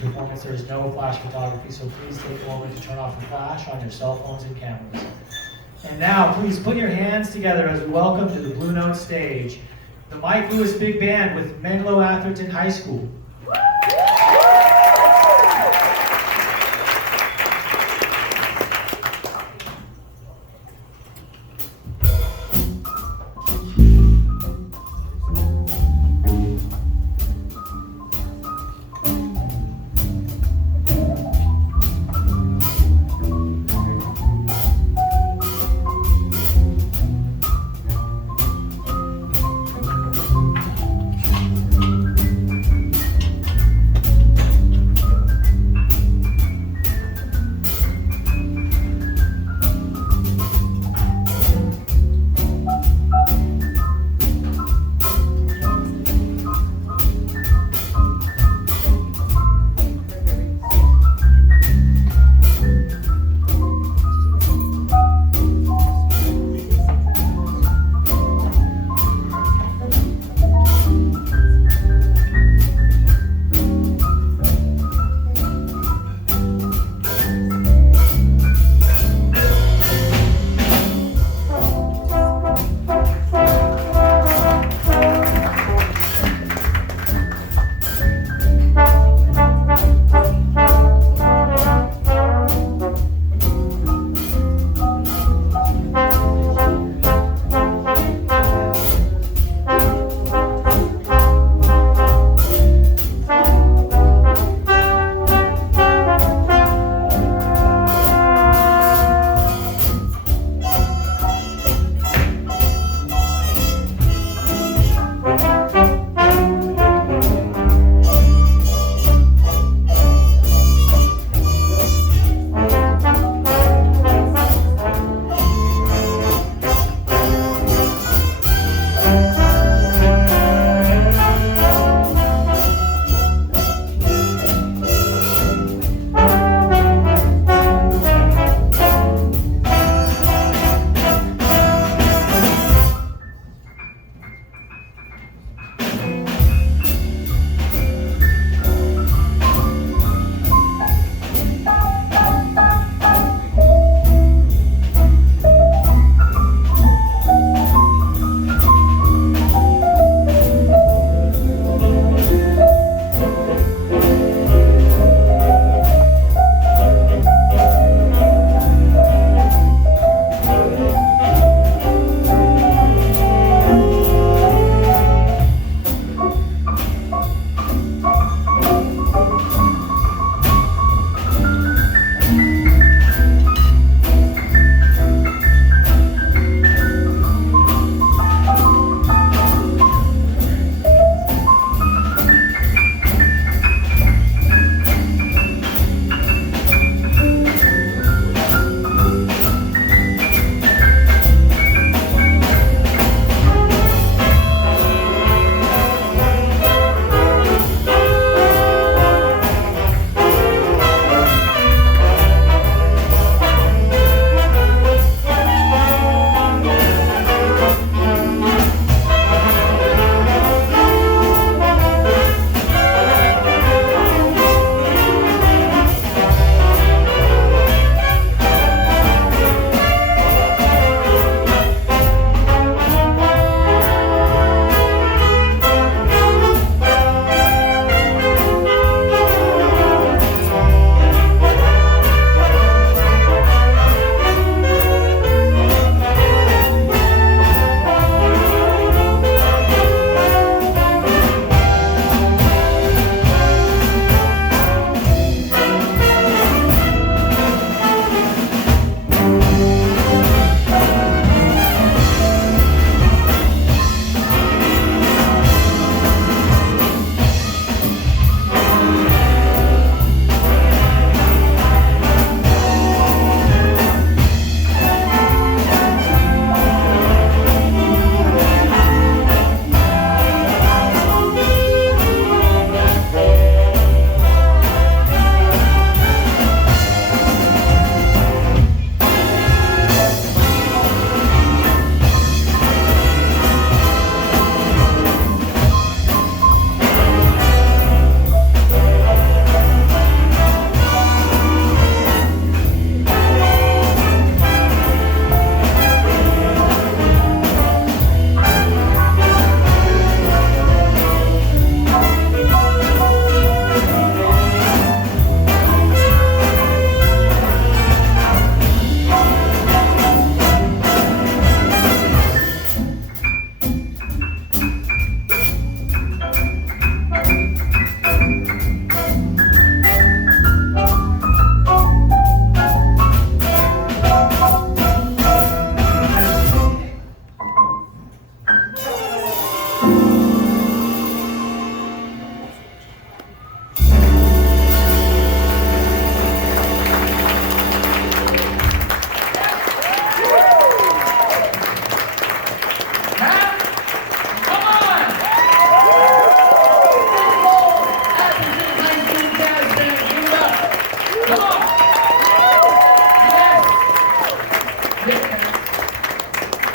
performance, there is no flash photography, so please take a moment to turn off the flash on your cell phones and cameras. And now, please put your hands together as we welcome to the Blue Note stage the Mike Lewis Big Band with Menlo Atherton High School.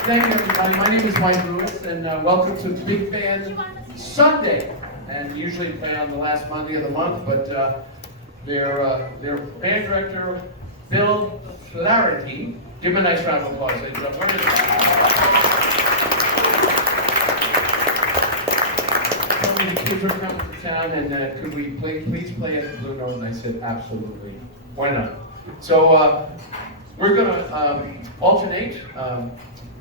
Thank you, everybody. My name is Mike Lewis, and welcome to Big Band Sunday. And usually play on the last Monday of the month, but their band director, Bill Flaherty, give him a nice round of applause, ladies and gentlemen. Told me the kids were coming to town, and could we please play at the Blue Note? And I said, absolutely. Why not? So we're going to alternate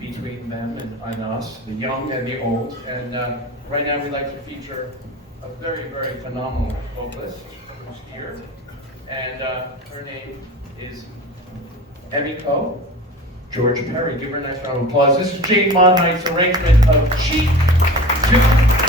between them and us, the young and the old. And right now we'd like to feature a very, very phenomenal vocalist who's here. And her name is Emiko George Perry. Give her a nice round of applause. This is Jane Monheit's arrangement of Cheek 2.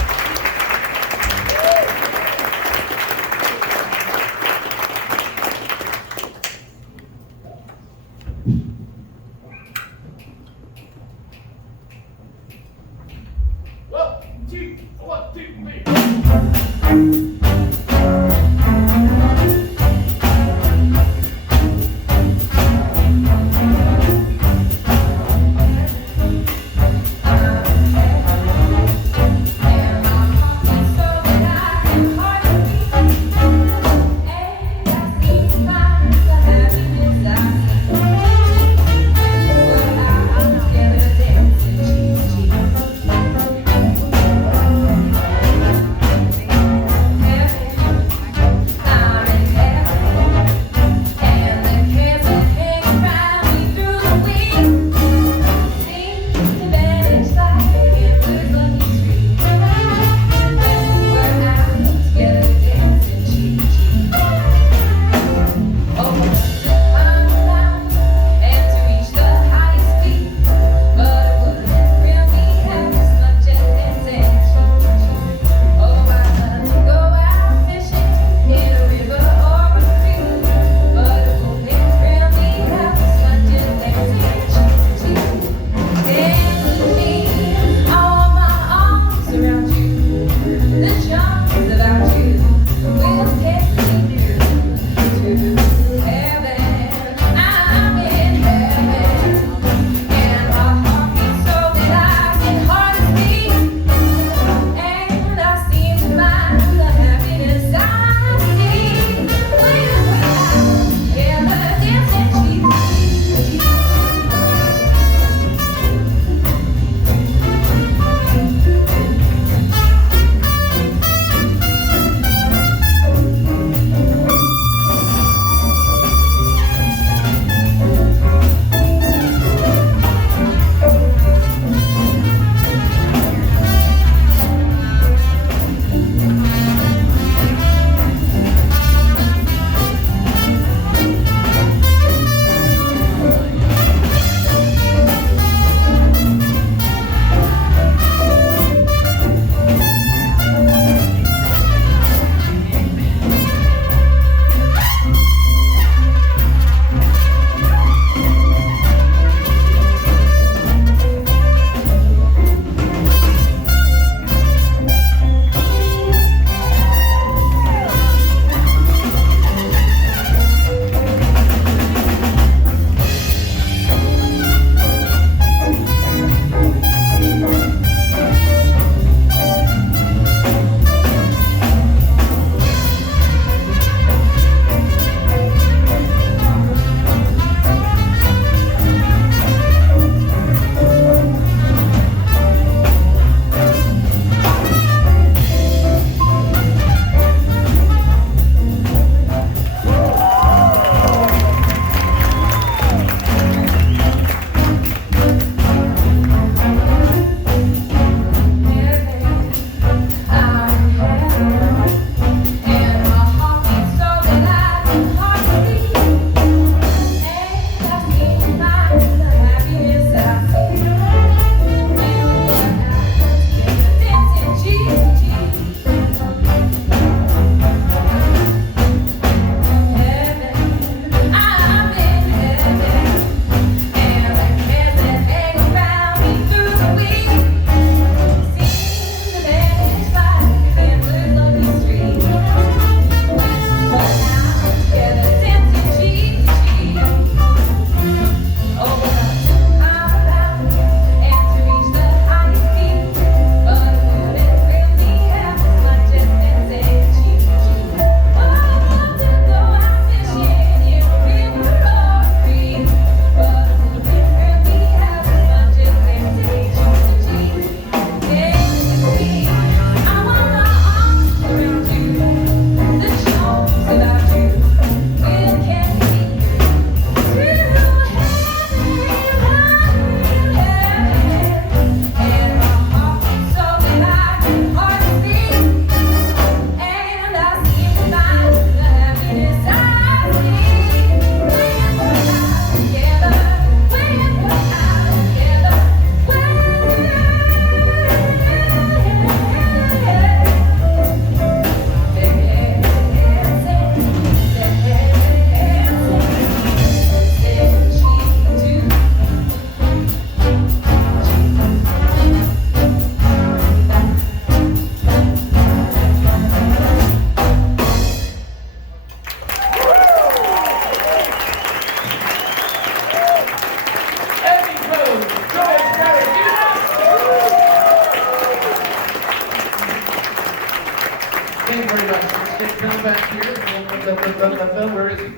Phil, where is he?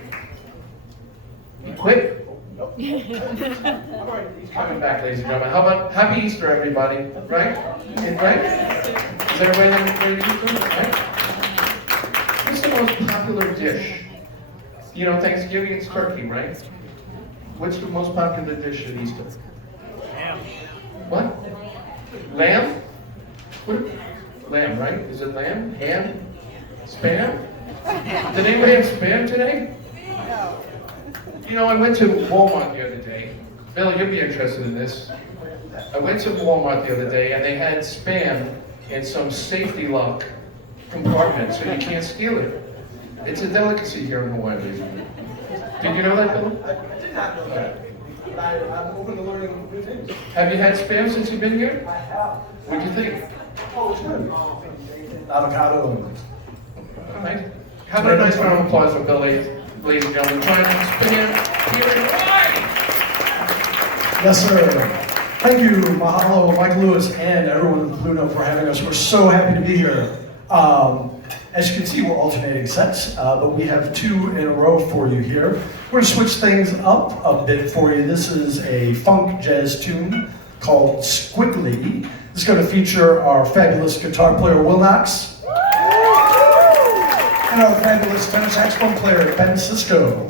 He quit? He's coming back, ladies and gentlemen. How about Happy Easter, everybody? Right? Right? Is everybody having a great Easter? Right? What's the most popular dish? You know, Thanksgiving it's turkey, right? What's the most popular dish at Easter? Lamb. What? Lamb? What? Lamb, right? Is it lamb? Ham? Spam? Did anybody have spam today? You know, I went to Walmart the other day. Bill, you'll be interested in this. I went to Walmart the other day and they had spam in some safety lock compartment so you can't steal it. It's a delicacy here in Hawaii, ladies and gentlemen. Did you know that, Bill? I did not know that. But I'm open to learning new things. Have you had spam since you've been here? I have. What'd you think? Oh, it's good. Avocado and All right. How about a nice round of applause for Bill, ladies and gentlemen, trying to spam here in Hawaii? yes, sir. Thank you, mahalo, Mike Lewis, and everyone at Blue Note for having us. We're so happy to be here. As you can see, we're alternating sets, but we have two in a row for you here. We're going to switch things up a bit for you. This is a funk jazz tune called Squiggly. This is going to feature our fabulous guitar player, Will Knox, and our fabulous tenor saxophone player, Ben Cisco.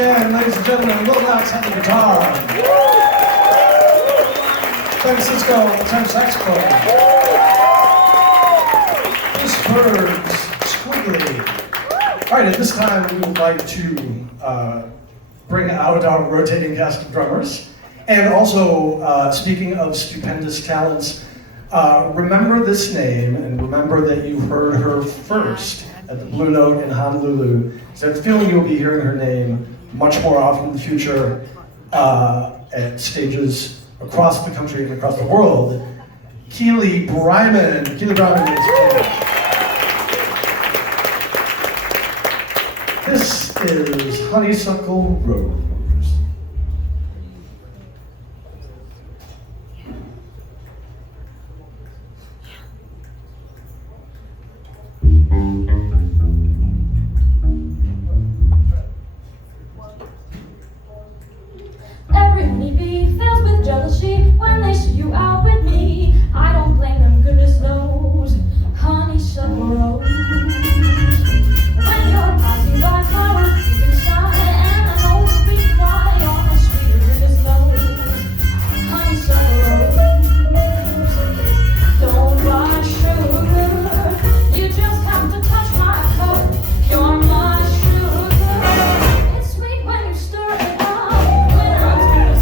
again, ladies and gentlemen, Will Knox on the guitar. Francisco on the tenor saxophone. Chris Burns, Squiggly. All right, at this time, we would like to bring out our rotating cast of drummers. And also, speaking of stupendous talents, remember this name and remember that you heard her first at the Blue Note in Honolulu. So I have a feeling you'll be hearing her name much more often in the future at stages across the country and across the world. Keely Bryman. Keely Bryman is This is Honeysuckle Rose. Every honeybee fills with jealousy when they see you out with me. I don't blame them, goodness knows. Honeysuckle rose. When you're passing by flowers, deep inside, and I know the reason why you're much sweeter, goodness knows. Honeysuckle rose. Don't buy sugar, you just have to touch my cup. You're my sugar. It's sweet when you stir it up. When I'm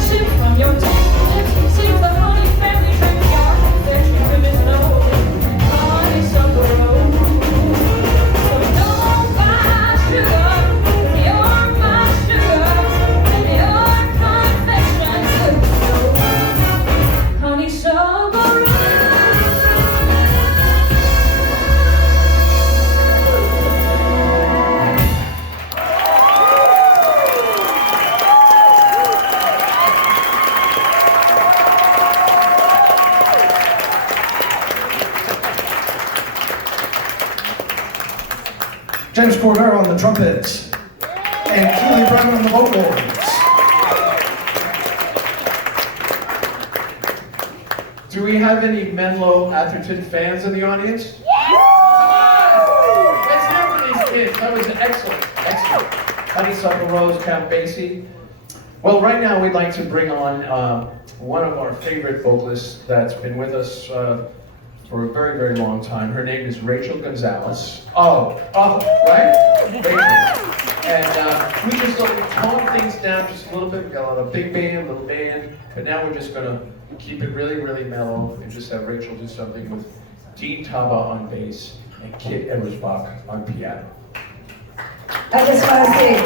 sips from your tasty lips, seems the honey fairy drinks your confession, goodness knows. Honeysuckle rose. James Cordero on the trumpets, and Keely Bryman on the vocals. Do we have any Menlo Atherton fans in the audience? Let's hear for these kids. That was excellent, excellent. Honeysuckle Rose, Count Basie. Well, right now we'd like to bring on one of our favorite vocalists that's been with us for a very, very long time. Her name is Rachel Gonzalez. Right? Rachel. And we just sort of toned things down just a little bit. We got a lot of big band, little band, but now we're just gonna keep it really, really mellow and just have Rachel do something with Dean Tava on bass and Kit Ebersbach on piano. I just want to say,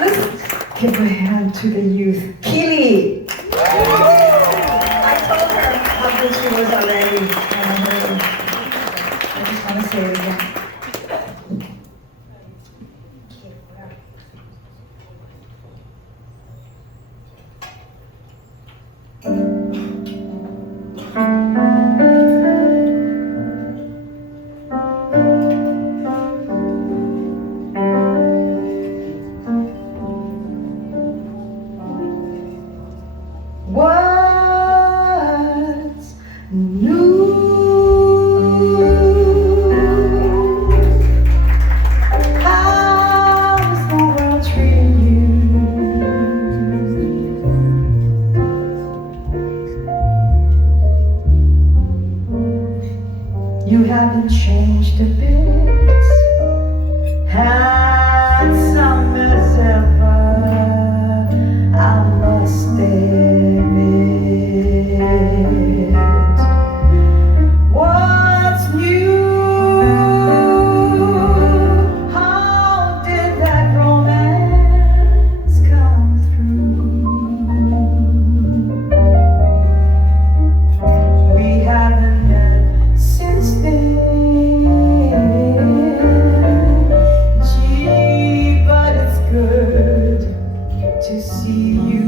let's give a hand to the youth. Keely! I told her how good she was already. And I just want to say it again. what's new? How's the world treating you? You haven't changed a bit, handsome as ever, I must admit. What's new? How did that romance come through? We haven't met since then. Gee, but it's good to see you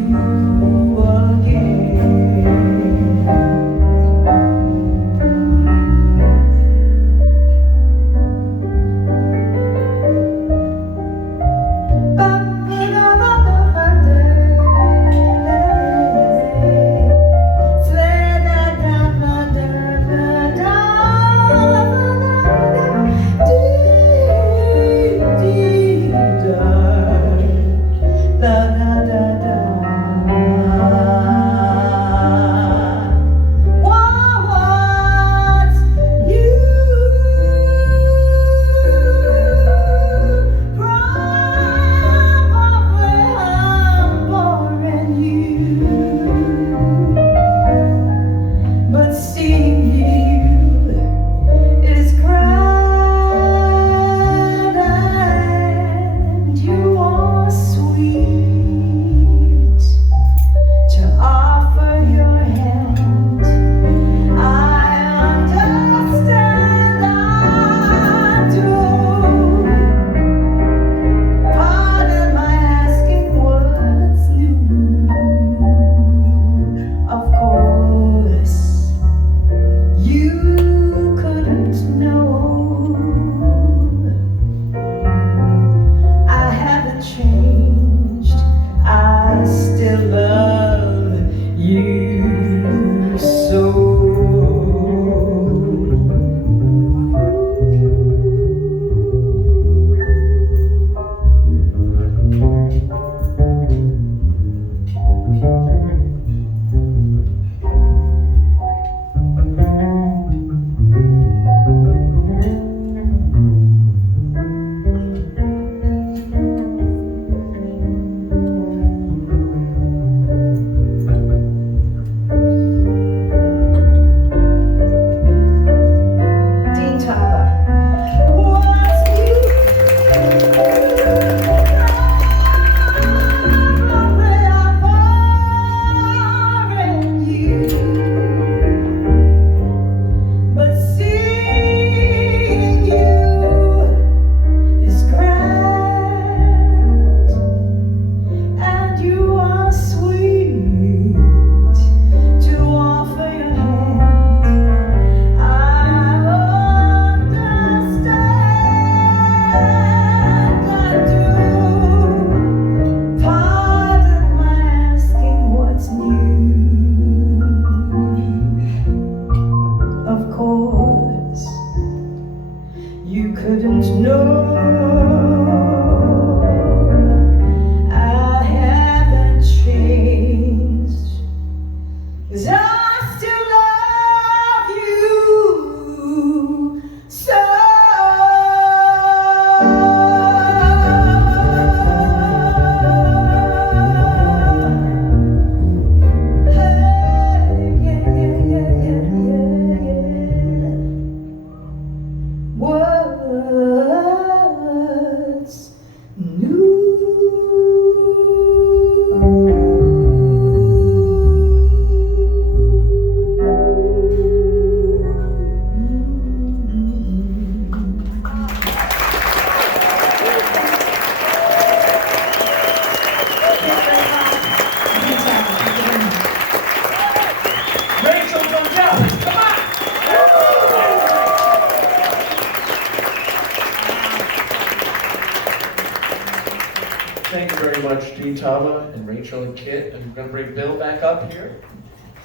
much, Dean Tava and Rachel and Kit. And I'm going to bring Bill back up here.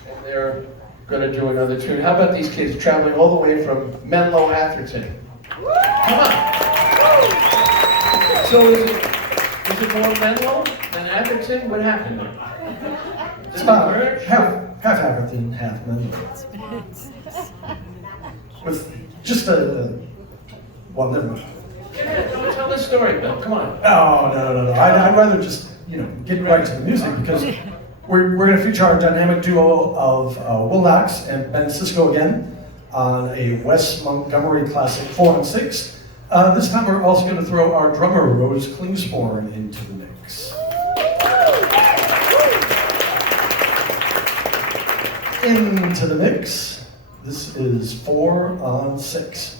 And they're going to do another tune. How about these kids traveling all the way from Menlo Atherton? Come on. So is it more Menlo than Atherton? What happened there? It's about half Atherton, half Menlo. With just well, never mind. Don't tell the story, Bill. Come on. Oh, no. I'd rather just, get right to the music because we're going to feature our dynamic duo of Will Knox and Ben Sisko again on a Wes Montgomery classic 4 and 6. This time we're also going to throw our drummer Rose Klingsporn into the mix. Into the mix. This is 4 on 6.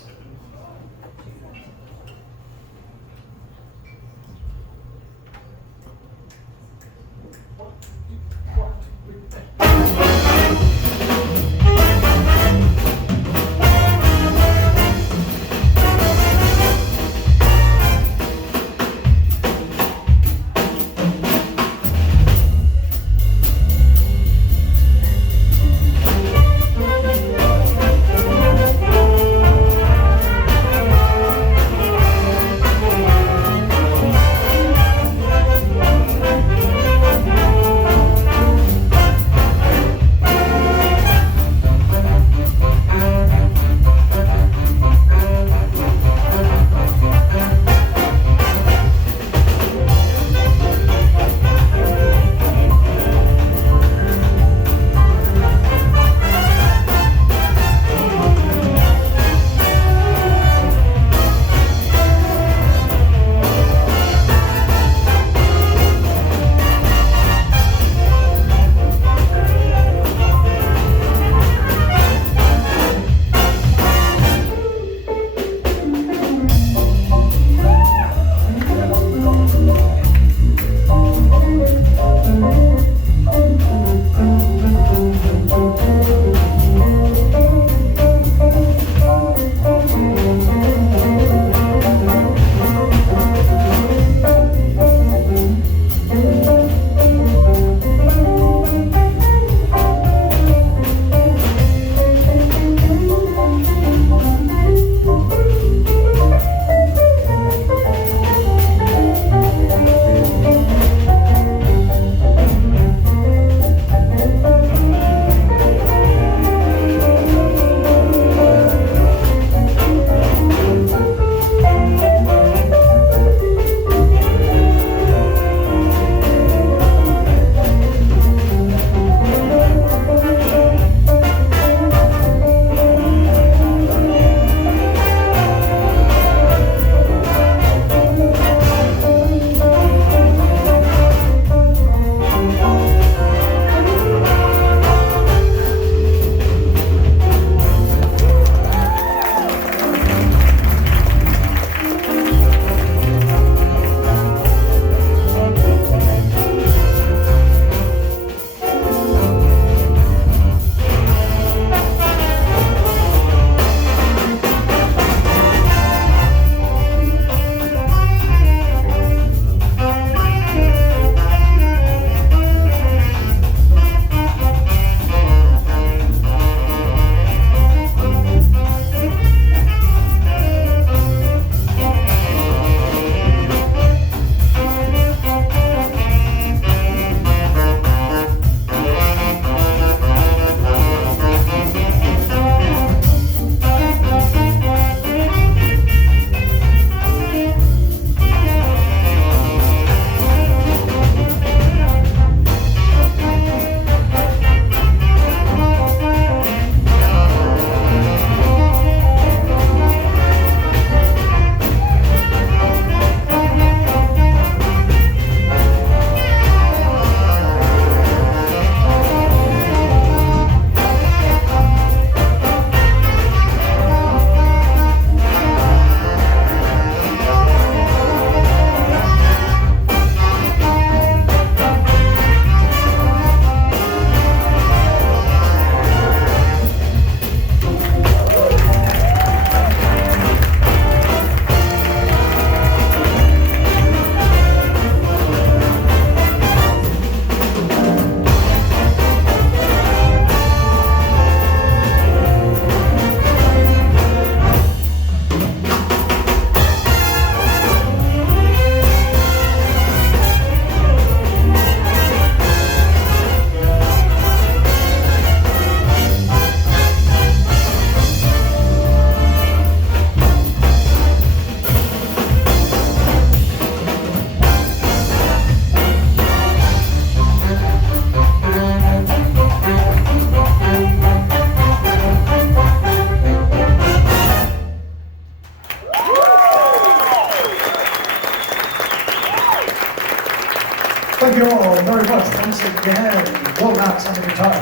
Cox on the guitar.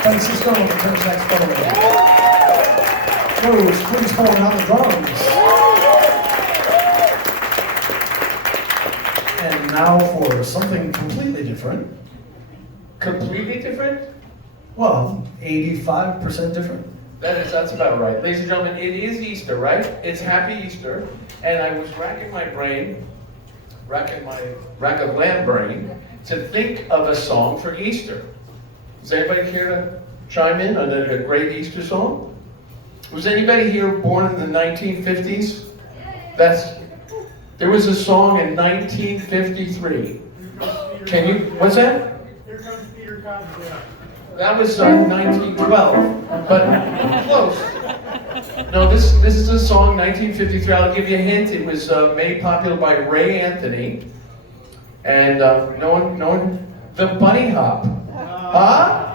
Francisco on the tenor saxophone. Rose Cleesborn on the drums. And now for something completely different. Completely different? Well, 85% different. That's about right. Ladies and gentlemen, it is Easter, right? It's Happy Easter, and I was racking my rack of lamb brain to think of a song for Easter. Does anybody care to chime in on a great Easter song? Was anybody here born in the 1950s? There was a song in 1953. Can you, what's that? Here comes Peter Cottontail. That was 1912, but close. No, this is a song, 1953. I'll give you a hint. It was made popular by Ray Anthony, and no one, the Bunny Hop.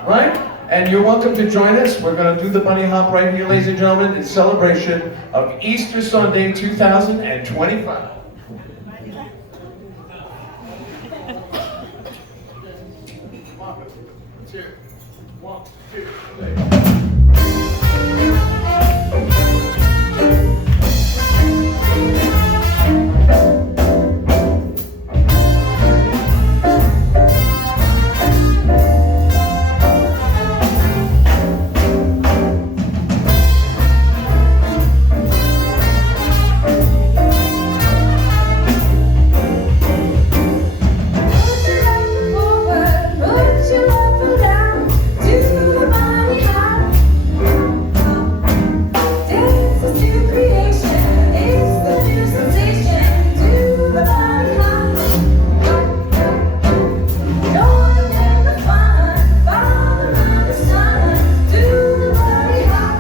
Right? And you're welcome to join us. We're going to do the Bunny Hop right here, ladies and gentlemen, in celebration of Easter Sunday 2025. One, two, three. Put your love down to the body hop. Dance to creation, it's the new sensation. To the body hop. Join in the fun, follow around the sun. To the body hop.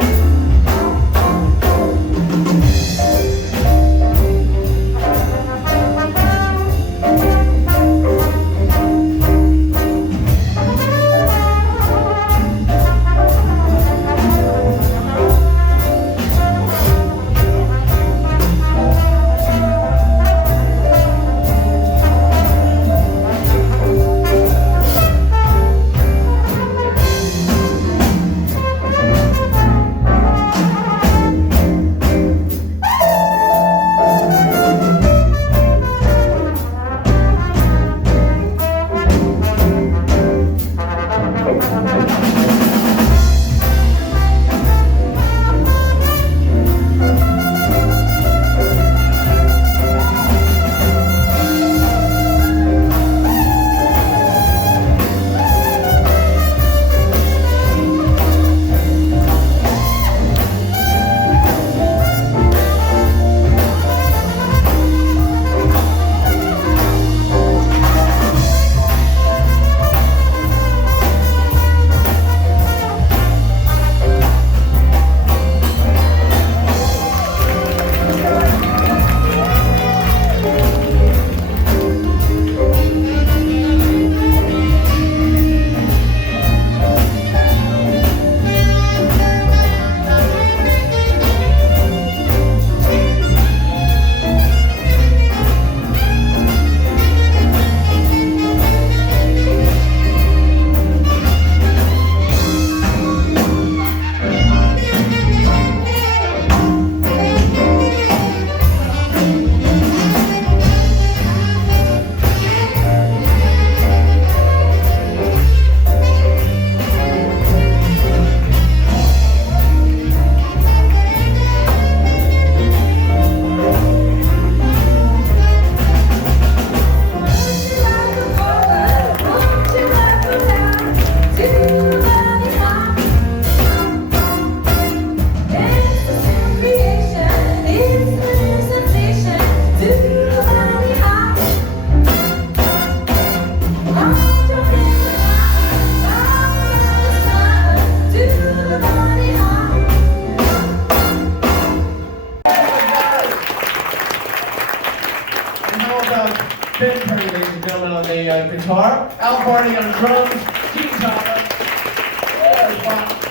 Ben Perry, ladies and gentlemen, on the guitar. Al Barney on drums. Gene Thomas.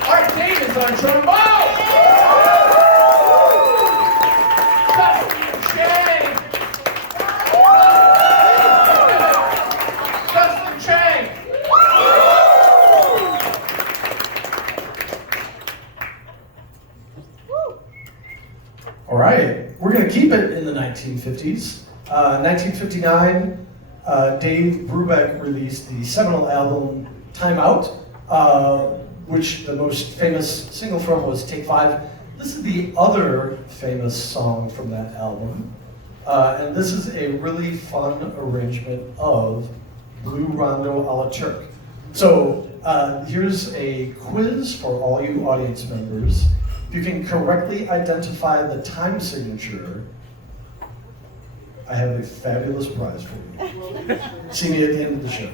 Art Davis on trombone. Dustin Chang. Dustin Chang. to keep it in the 1950s. 1959, Dave Brubeck released the seminal album Time Out, which the most famous single from was Take 5. This is the other famous song from that album. And this is a really fun arrangement of Blue Rondo a la Turk. So here's a quiz for all you audience members. If you can correctly identify the time signature, I have a fabulous prize for you. See me at the end of the show.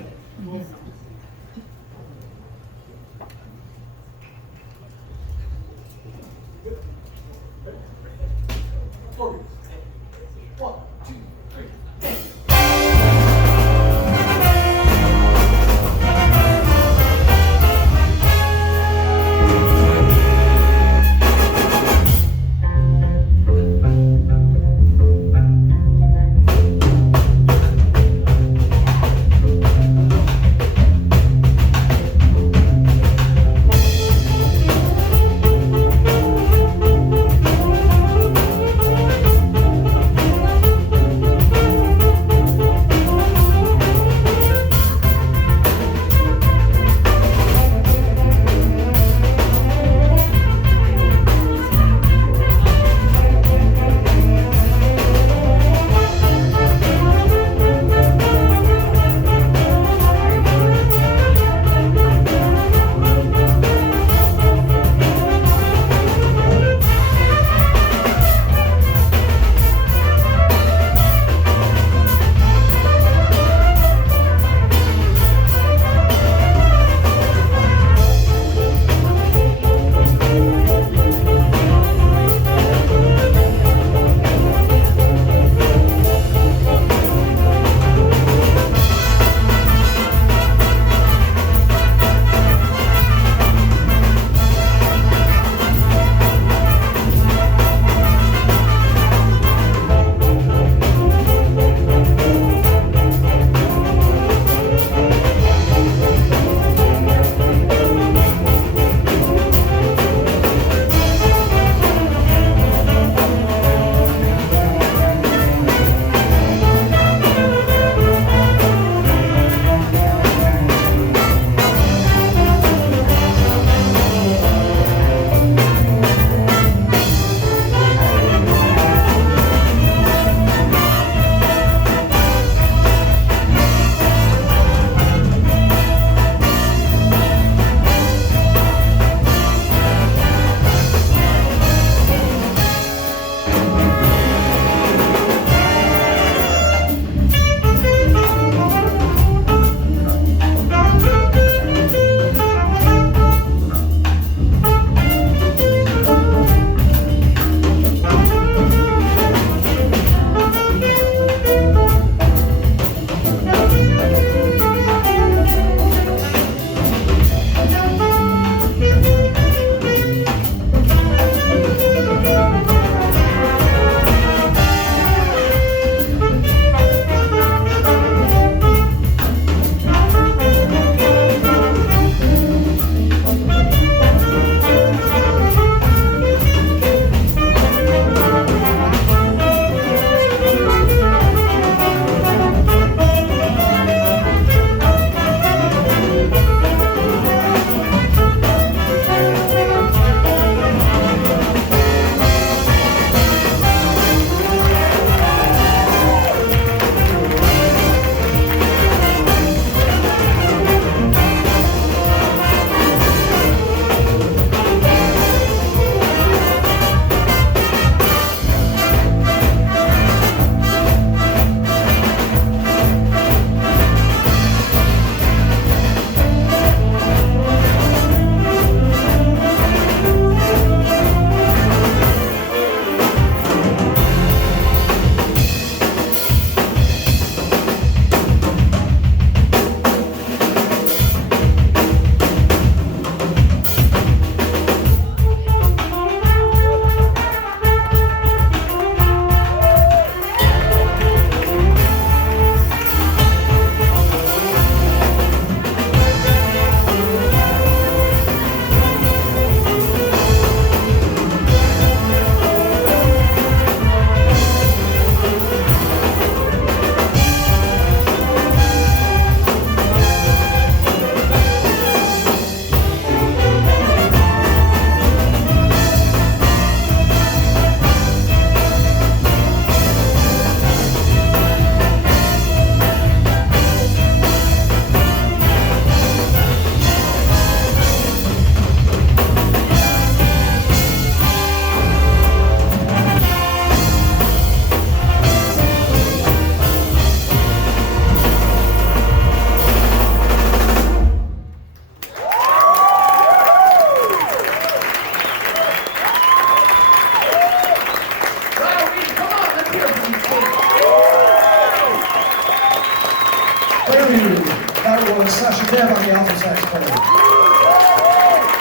sax player.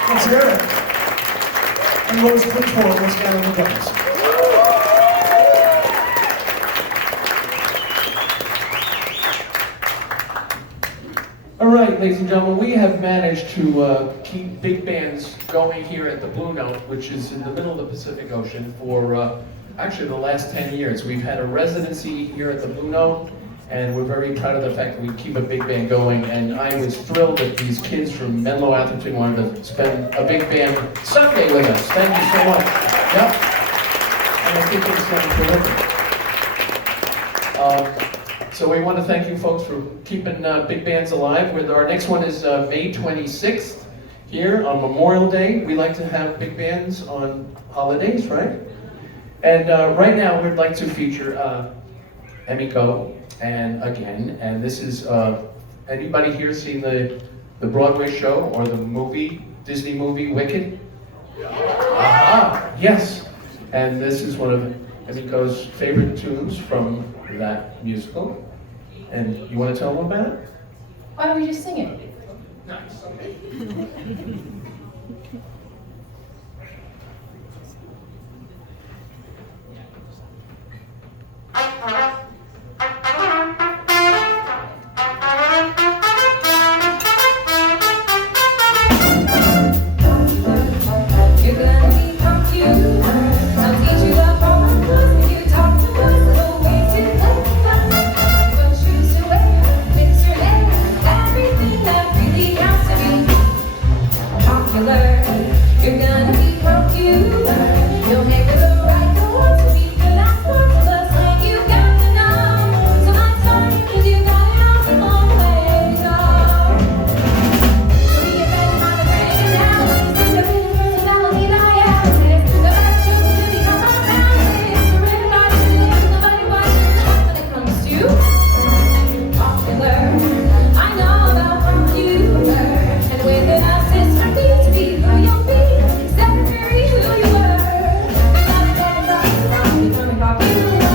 Let's hear it. And Lois Bridgeport, let's get on the drums. All right, ladies and gentlemen, we have managed to keep big bands going here at the Blue Note, which is in the middle of the Pacific Ocean, for actually the last 10 years. We've had a residency here at the Blue Note, and we're very proud of the fact that we keep a big band going. And I was thrilled that these kids from Menlo Atherton wanted to spend a big band Sunday with us. Thank you so much. Yep. And I think it's terrific. So we want to thank you folks for keeping big bands alive. Our next one is May 26th here on Memorial Day. We like to have big bands on holidays, right? And right now we'd like to feature Emiko and again. And this is, anybody here seen the Broadway show or the movie, Disney movie Wicked? Ah, yes. And this is one of Emiko's favorite tunes from that musical. And you want to tell them about it? Why don't we just sing it? Nice. You're gonna be popular. I'll teach you the formulas when you talk to us. The ways you play us. What shoes to wear, fix your hair, everything that really counts to be popular. You're gonna be popular. You'll hang with the right ones to be the last one of us. Like you got to know. So I'm sorry, 'cause you got it all the long way to go. So you better not break it down. It's the real personality that I have. The best choice to become my family. Surrender not to live. Nobody wants to know when it comes to popular. I know about popular. And within us it's for me to be who you'll be. Exactly who you were. Not getting back around becoming popular.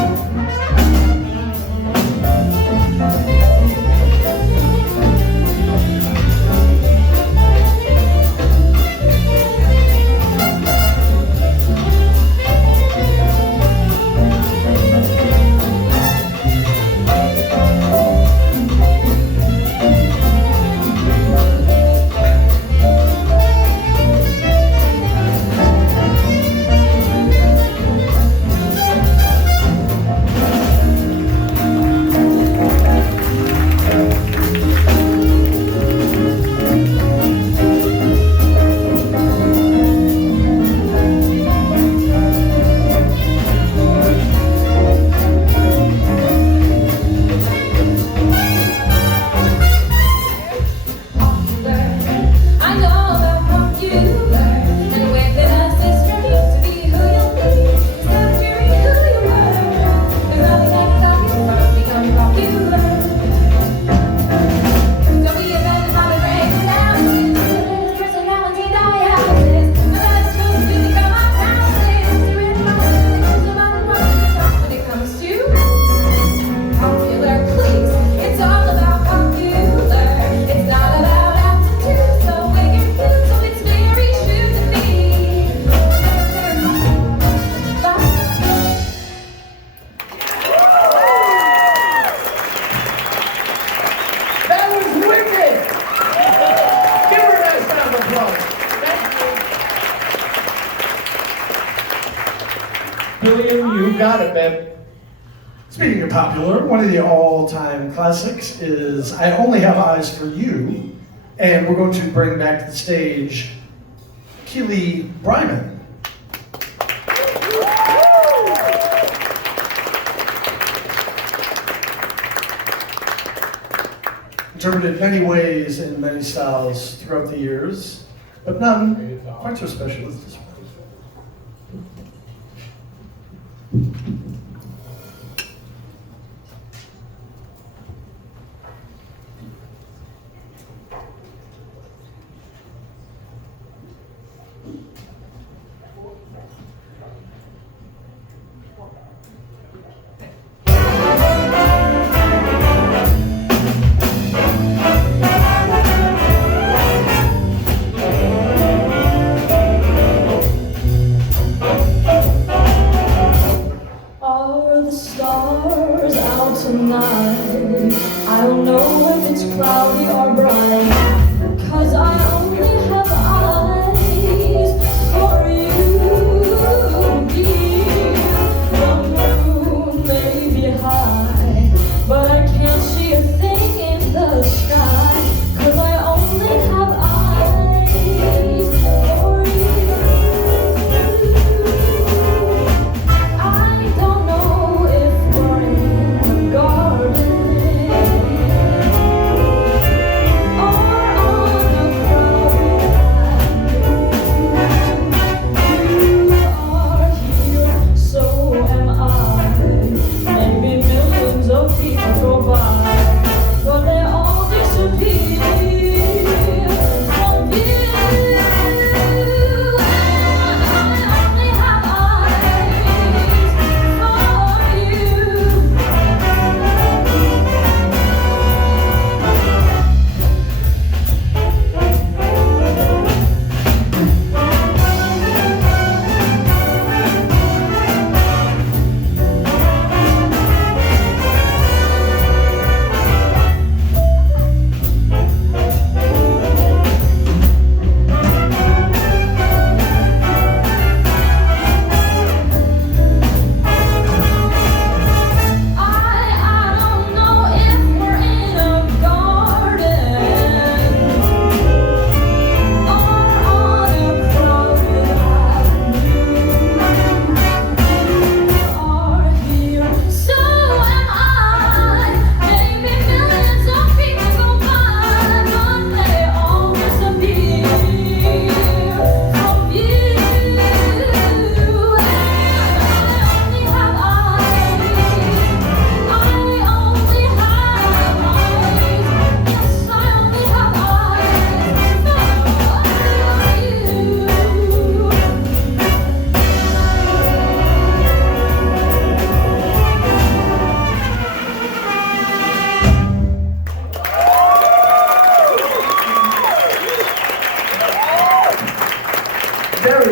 I know that popular, and within us it's for me to be who you'll be. Exactly who you were. There's nothing that can stop you from becoming popular. Don't be offended by the break it down. This personality that I have is the best choice to become my family. Surrender my feelings, no matter what you talk when it comes to popular. Please, it's all about popular. It's not about aptitude, so we're confused, so it's very true to me. That was wicked! Give her a nice round of applause. Thank you. Billiam, you got it, man. Speaking of popular, one of the all-time classics is I Only Have Eyes for You, and we're going to bring back to the stage Keely Bryman. Interpreted many ways in many styles throughout the years, but none quite so special as this one.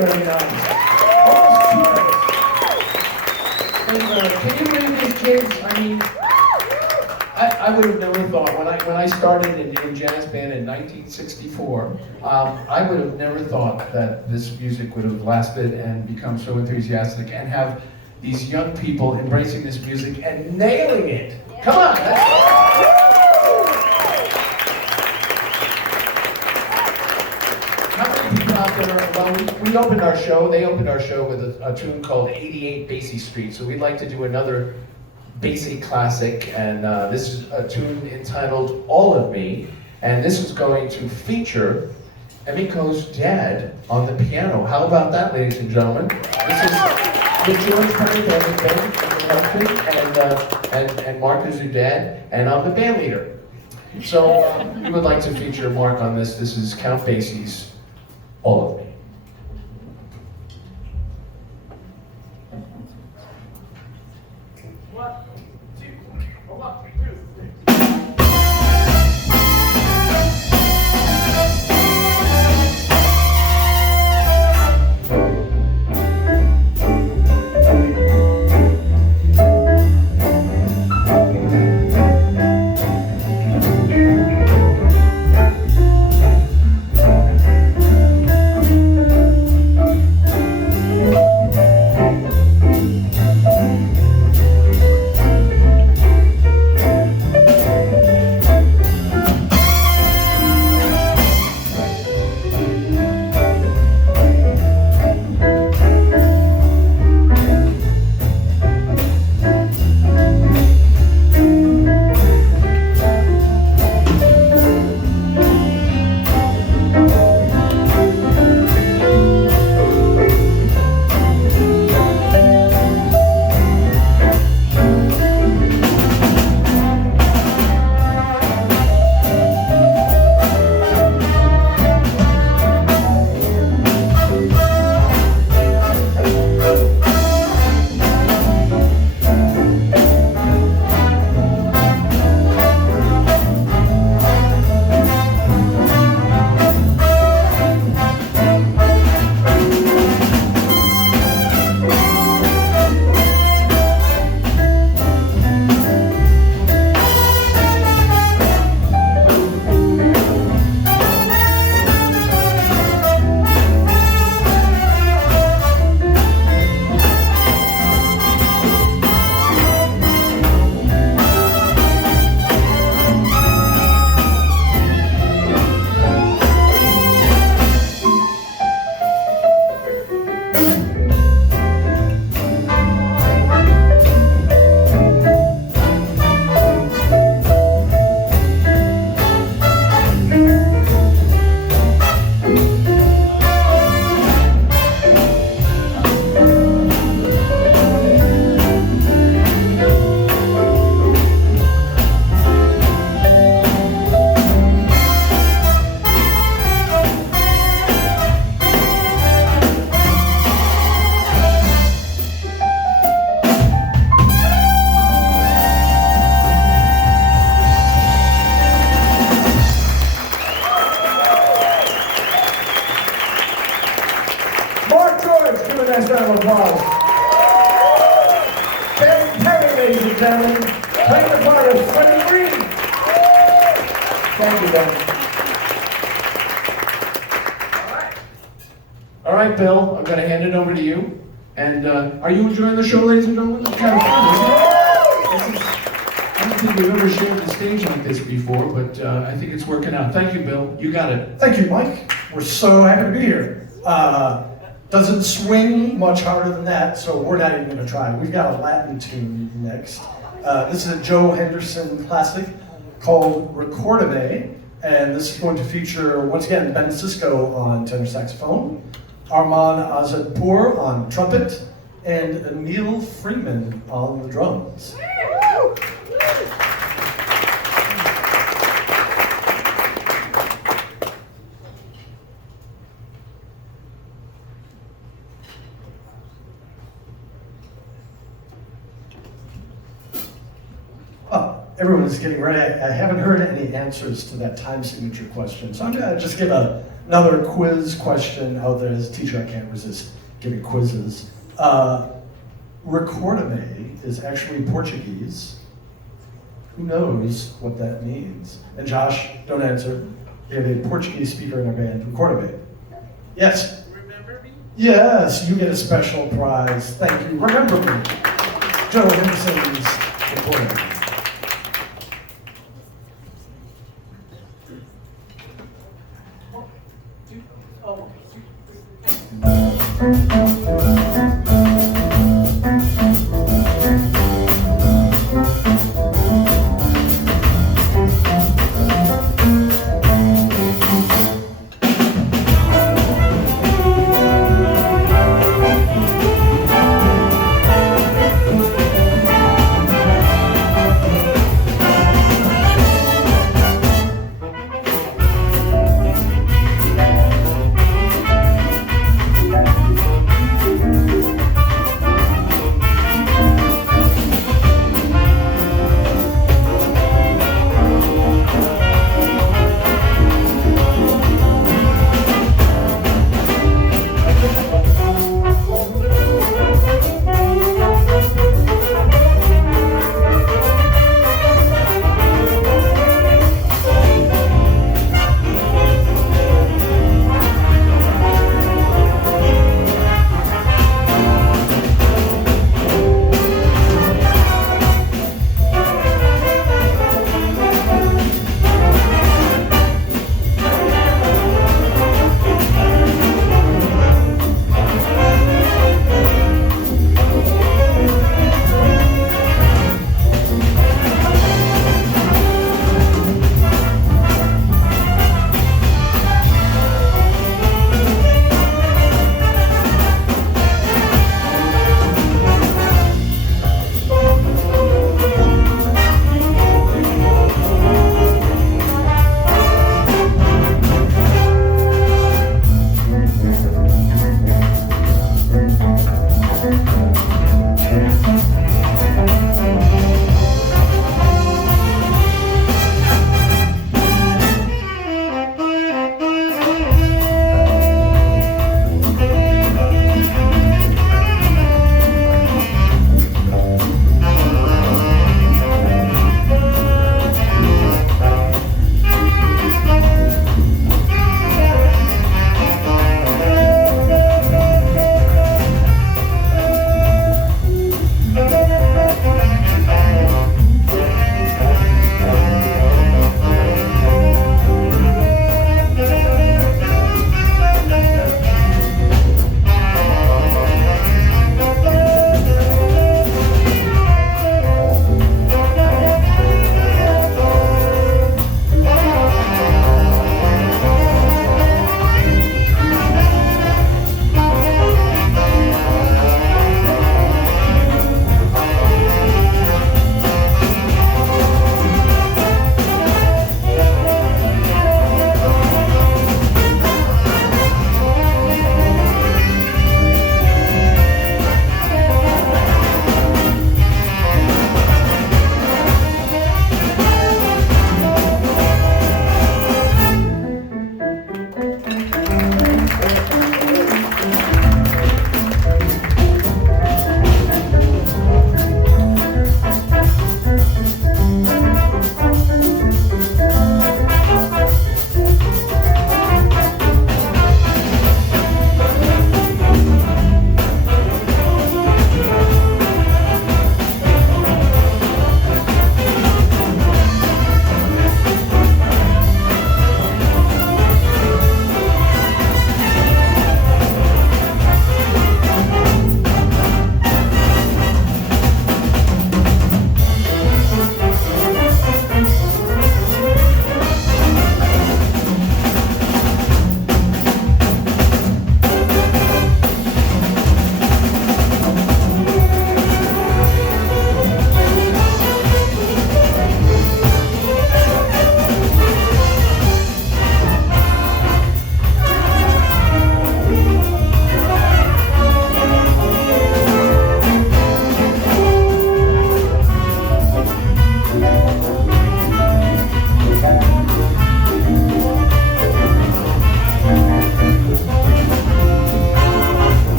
very nice. Almost 2 minutes. And can you believe these kids? I mean, I would have never thought when I started in jazz band in 1964, I would have never thought that this music would have lasted and become so enthusiastic and have these young people embracing this music and nailing it. Come on. How many people out there? Well, we opened our show. They opened our show with a tune called 88 Basie Street. So we'd like to do another Basie classic, and this is a tune entitled All of Me, and this is going to feature Emiko's dad on the piano. How about that, ladies and gentlemen? This is the George Perry Band, and Mark is your dad, and I'm the band leader. So we would like to feature Mark on this. This is Count Basie's All of Me. Nice round of applause. Ben Perry, ladies and gentlemen, playing the part of Freddie Green. Thank you, Ben. All right, Bill, I'm going to hand it over to you. And are you enjoying the show, ladies and gentlemen? It's kind of fun, isn't it? I don't think we've ever shared the stage like this before, but I think it's working out. Thank you, Bill. You got it. Thank you, Mike. We're so happy to be here. Doesn't swing much harder than that, so we're not even going to try. We've got a Latin tune next. This is a Joe Henderson classic called Recordame, and this is going to feature, once again, Ben Sisko on tenor saxophone, Armand Azadpour on trumpet, and Emil Freeman on the drums. everyone's getting ready. I haven't heard any answers to that time signature question. So I'm gonna just give another quiz question out there. As a teacher, I can't resist giving quizzes. Recordame is actually Portuguese. Who knows what that means? And Josh, don't answer. We have a Portuguese speaker in our band, Recordame. Yes? Remember me? Yes, you get a special prize. Thank you. Remember me. Joe Henderson's Recordame.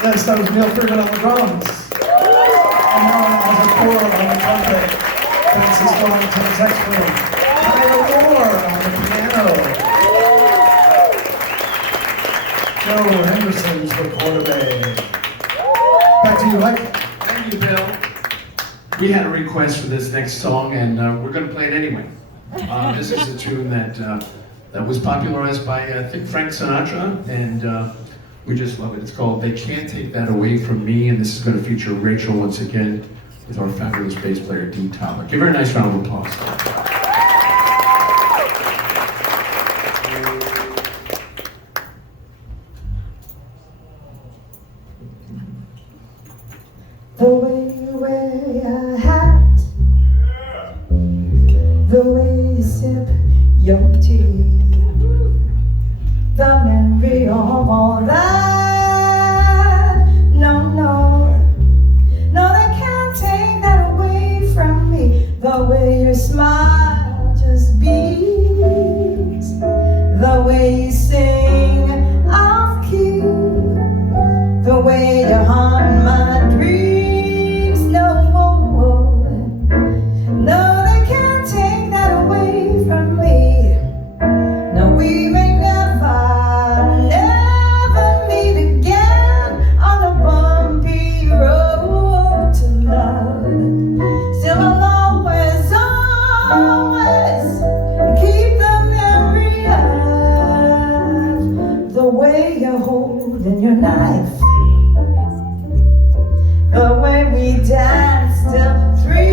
Yes, that was Neil Freeman on the drums. And now as a core on the trumpet, Francis Strong on the saxophone, Tyler Moore on the piano, Joe Henderson's the quarterbass. Back to you, Mike. Thank you, Bill. We had a request for this next song, and we're going to play it anyway. This is a tune that was popularized by, I think, Frank Sinatra, and we just love it. It's called They Can't Take That Away From Me, and this is going to feature Rachel once again with our fabulous bass player, Dee Tyler. Give her a nice round of applause. The way you wear your hat, the way you sip your tea, the memory of all that. No, no, no, they can't take that away from me. The way your smile just beams, the way you sing off key, the way you haunt my dreams. No, they can't take that away from me. No, we may never meet again on the bumpy road to love. Still I'll always keep the memory of the way you're holding your knife, the way we danced till 3.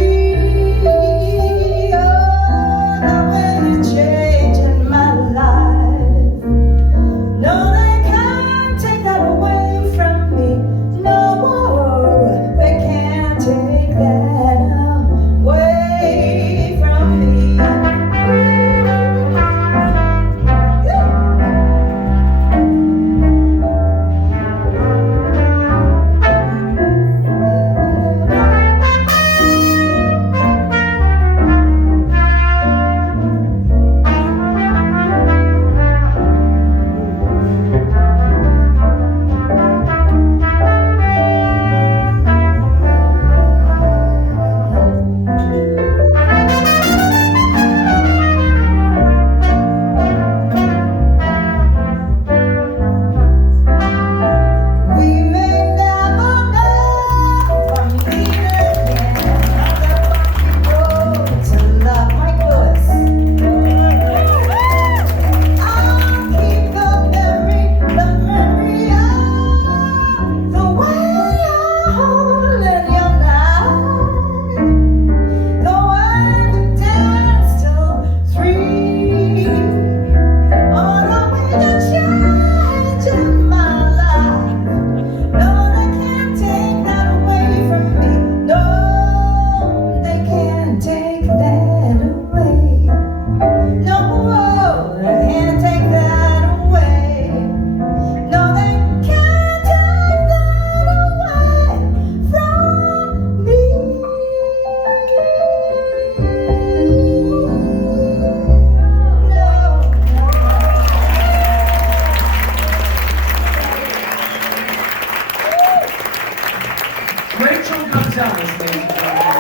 Rachel Gonzalez, ladies and gentlemen.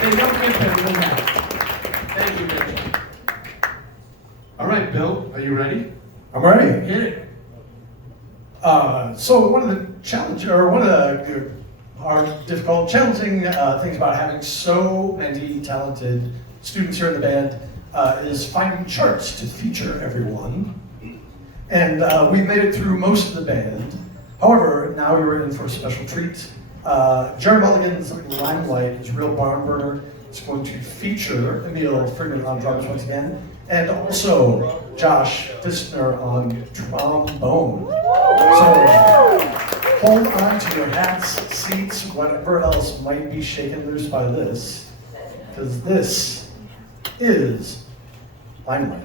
They don't get better than that. Thank you, Rachel. All right, Bill, are you ready? I'm ready. Hit it. So one of the difficult, challenging things about having so many talented students here in the band is finding charts to feature everyone. And we made it through most of the band. However, now we were in for a special treat. Jerry Mulligan's Limelight is real barn burner. It's going to feature Emil Freeman on drums once again, and also Josh Fistner on trombone. So hold on to your hats, seats, whatever else might be shaken loose by this, because this is Limelight.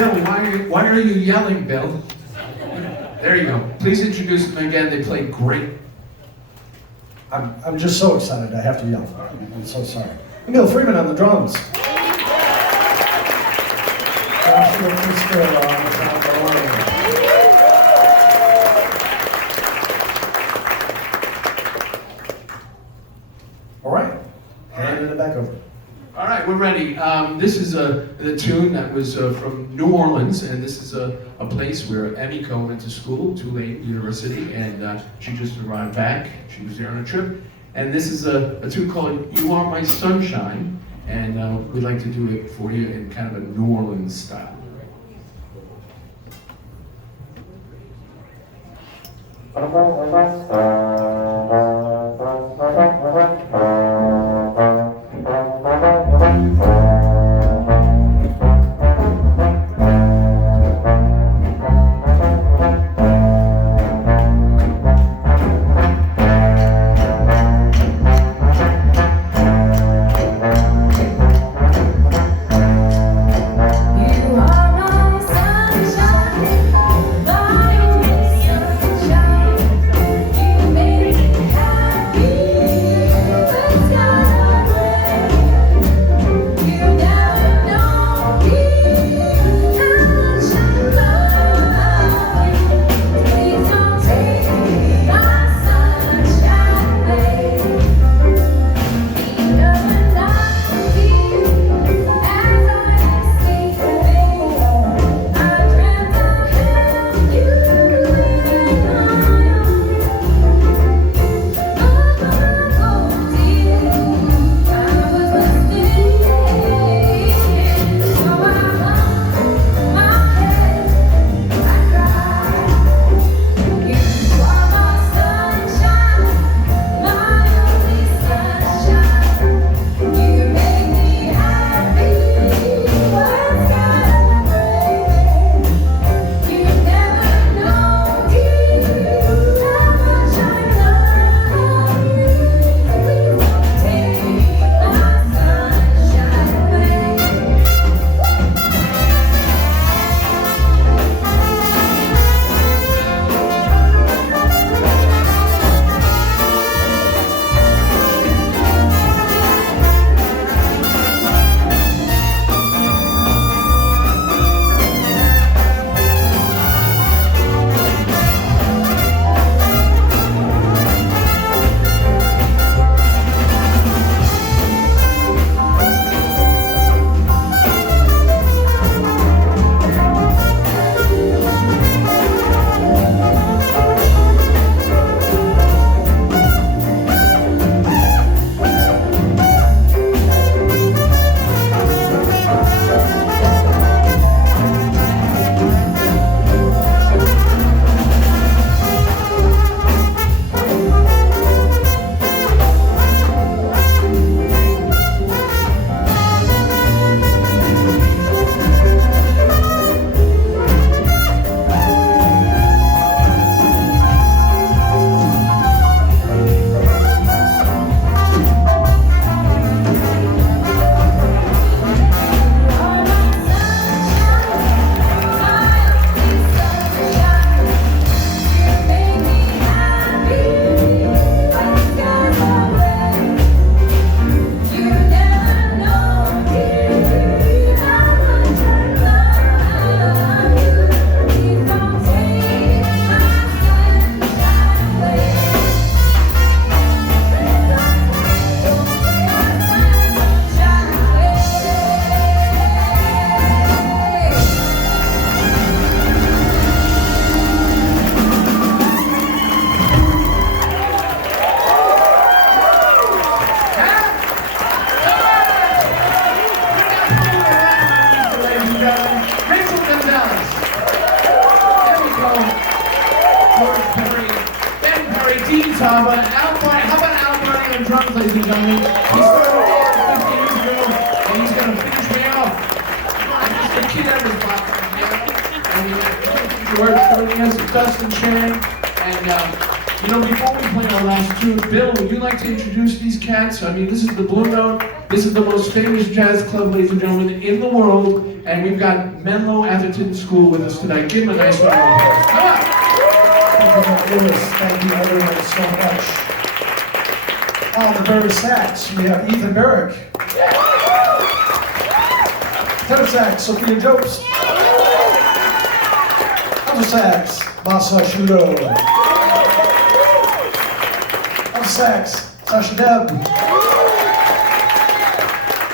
Bill, why are you yelling, Bill? There you go. Please introduce them again. They played great. I'm just so excited I have to yell. I'm so sorry. Emil Freeman on the drums. Joshua Fisker on the trombone. All right, handing it back over. All right, we're ready. This is the tune that was from New Orleans, and this is a place where Emiko went to school, Tulane University, and she just arrived back. She was there on a trip. And this is a tune called You Are My Sunshine, and we'd like to do it for you in kind of a New Orleans style. You are my sunshine, my only sunshine. You make me happy, the skies are gray. You never know how much I love you. Please don't take my sunshine away. Even when I feel as I sleep, I dreamt I held you in my arms. Oh dear, I was mistaken. So I hung my head, I cried. You are my sunshine, my only sunshine. You make me happy when skies are gray. You never know, dear, how much I love you. Please don't take my sunshine away. Ladies and gentlemen, Rachel Gonzalez. Emiko, George Perry, Ben Perry, Dean Tava, Al Barney. How about Al Barney on drums, ladies and gentlemen? He started off 50 years ago, and he's going to finish me off. I'm just a kid at his bottom, and we have George joining us, Dustin Chang, and before we play our last tune, Bill, would you like to introduce these cats? I mean, this is the Blue Note. This is the most famous jazz club, ladies and gentlemen, in the world, and we've got Menlo Atherton School with us tonight. Give them a nice round of applause. Come on! Thank you, Mark Lewis. Thank you, everyone, so much. On the Barry sax, we have Ethan Barrick. Tenor sax, Sophia Jobst. Alto sax, Masa Shudo. Alto sax, Sasha Deb.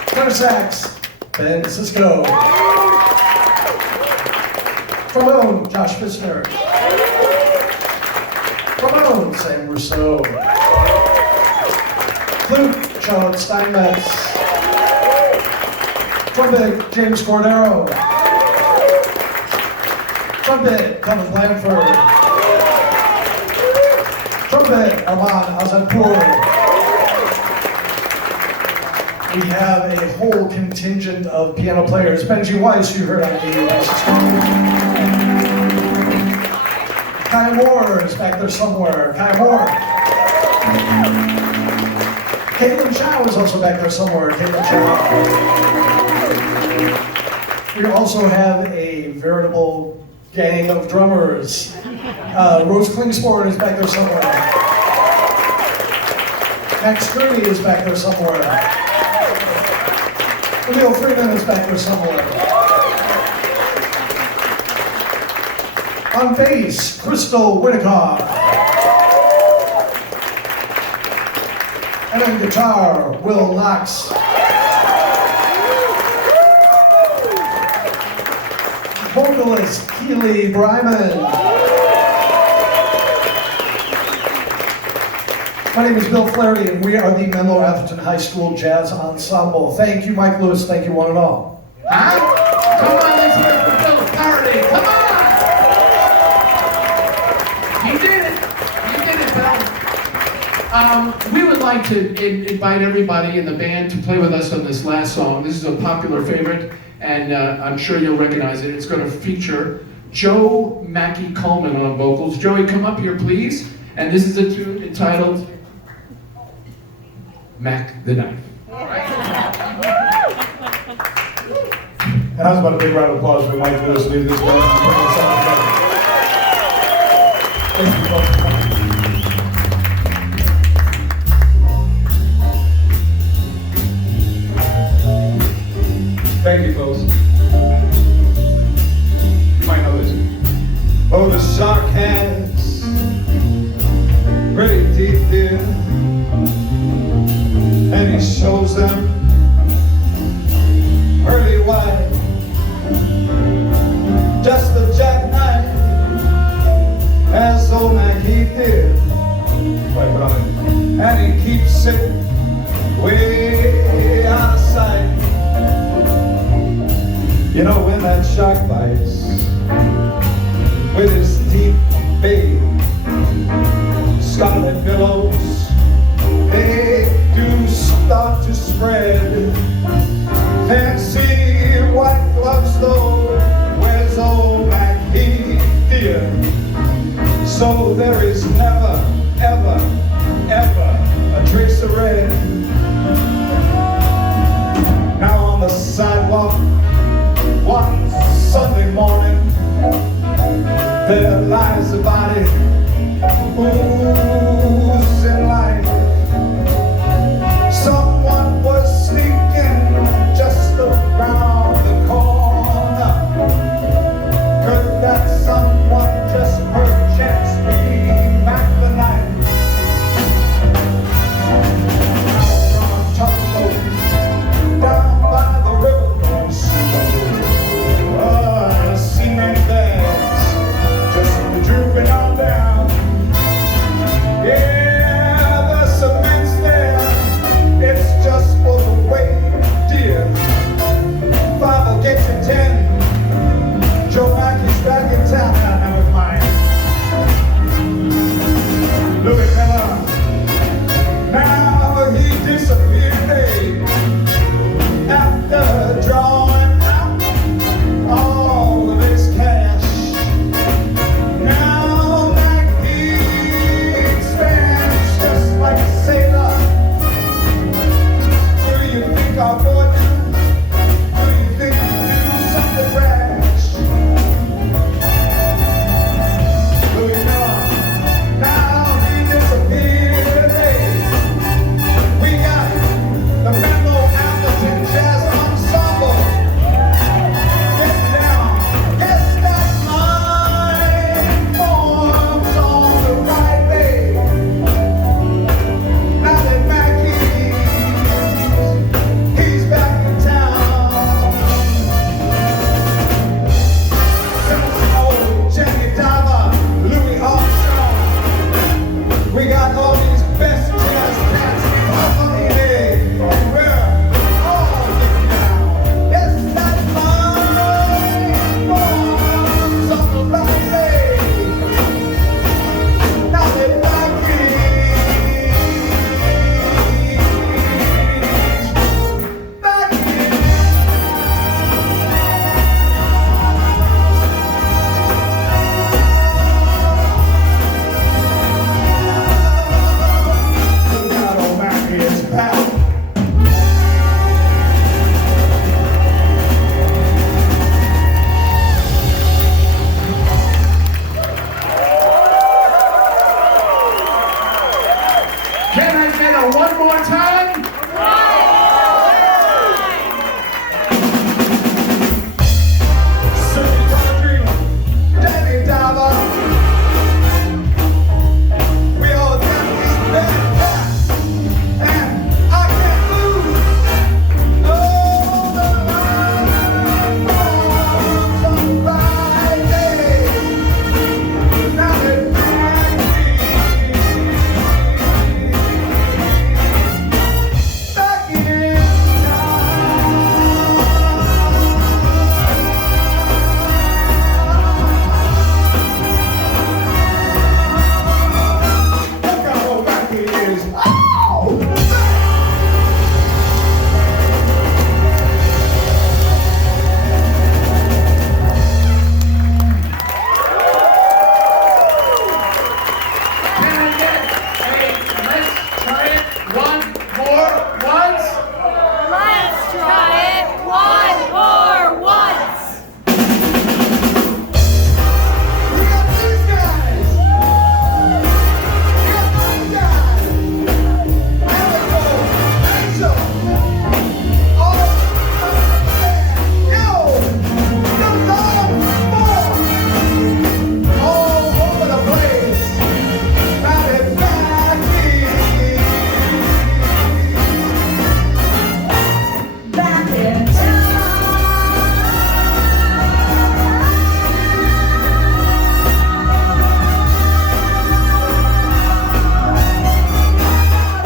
Tenor sax, Ben Cisco. Trombone, Josh Pfister. Trombone, Sam Rousseau. Flute, Charlotte Steinmetz. Trumpet, James Cordero. Trumpet, Kevin Blanford. Trumpet, Armand Azanpour. We have a whole contingent of piano players. Benji Weiss, you heard on the bassist. Kai Moore is back there somewhere. Kai Moore. Caitlin Chow is also back there somewhere. Caitlin Chow. We also have a veritable gang of drummers. Rose Klingsport is back there somewhere. Max Gurney is back there somewhere. Emil Freeman is back there somewhere. On bass, Crystal Winnicott. And on guitar, Will Knox. Vocalist, Keely Bryman. My name is Bill Flaherty, and we are the Menlo Atherton High School Jazz Ensemble. Thank you, Mike Lewis. Thank you, one and all. Huh? Come on, let's hear it for Bill Flaherty. Come on! You did it. You did it, Bill. We would like to invite everybody in the band to play with us on this last song. This is a popular favorite, and I'm sure you'll recognize it. It's going to feature Joe Mackey Coleman on vocals. Joey, come up here, please. And this is a tune entitled Mac the Knife. And how about a big round of applause for Mike Lewis leading this band and putting this all together. Thank you both. Thank you, folks. You might know this. Oh, the shark has pretty deep, dear, and he shows them early white, just a jackknife, as old Mackie did, Right, put on it. and he keeps it way out of sight. You know, when that shark bites with his deep bait, scarlet billows, they do start to spread. Fancy white gloves though, where's old Mackie dear? So there is never, ever, ever a trace of red. Now on the sidewalk, one Sunday morning, there lies a body oozing life. Someone was sneaking just around the corner. Could that someone just perchance be Mac the Knife? From a tugboat down by the river goes cement bags just drooping on down. our fortune? Do you think you do something rash? Louis Miller, now he disappeared. We got the Menlo Appleton Jazz Ensemble. Get down, yes, that line forms on the right way. Now that he's back in town. Sensible, Jenny Diver, Louis Armstrong. We got all these best jazz cats popping and we're all getting down. Yes, that line forms on the right way. Now that back in. Look out, old Mackie is back. Can I get a one more time? Circuit country, Danny Diver. We all got these bad cats, and I can't lose. Oh, the line forms on the right day. Now that back in town. Look how old Mackie is. Oh! Can I get a let's try it one more once? Let's try it one more once. We got these guys. We got those guys. Erico, Angel, all yo, dog, all over the place. Now they're back Back in town.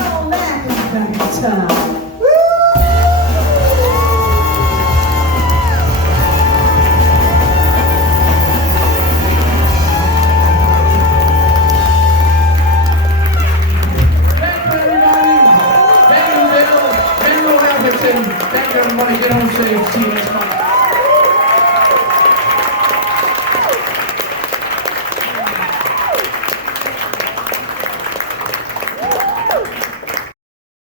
Oh, Mac is back in town. Thank you, everybody. Thank you, Bill. Thank you, Hamilton. Thank you, everybody. Get home safe. See you next month.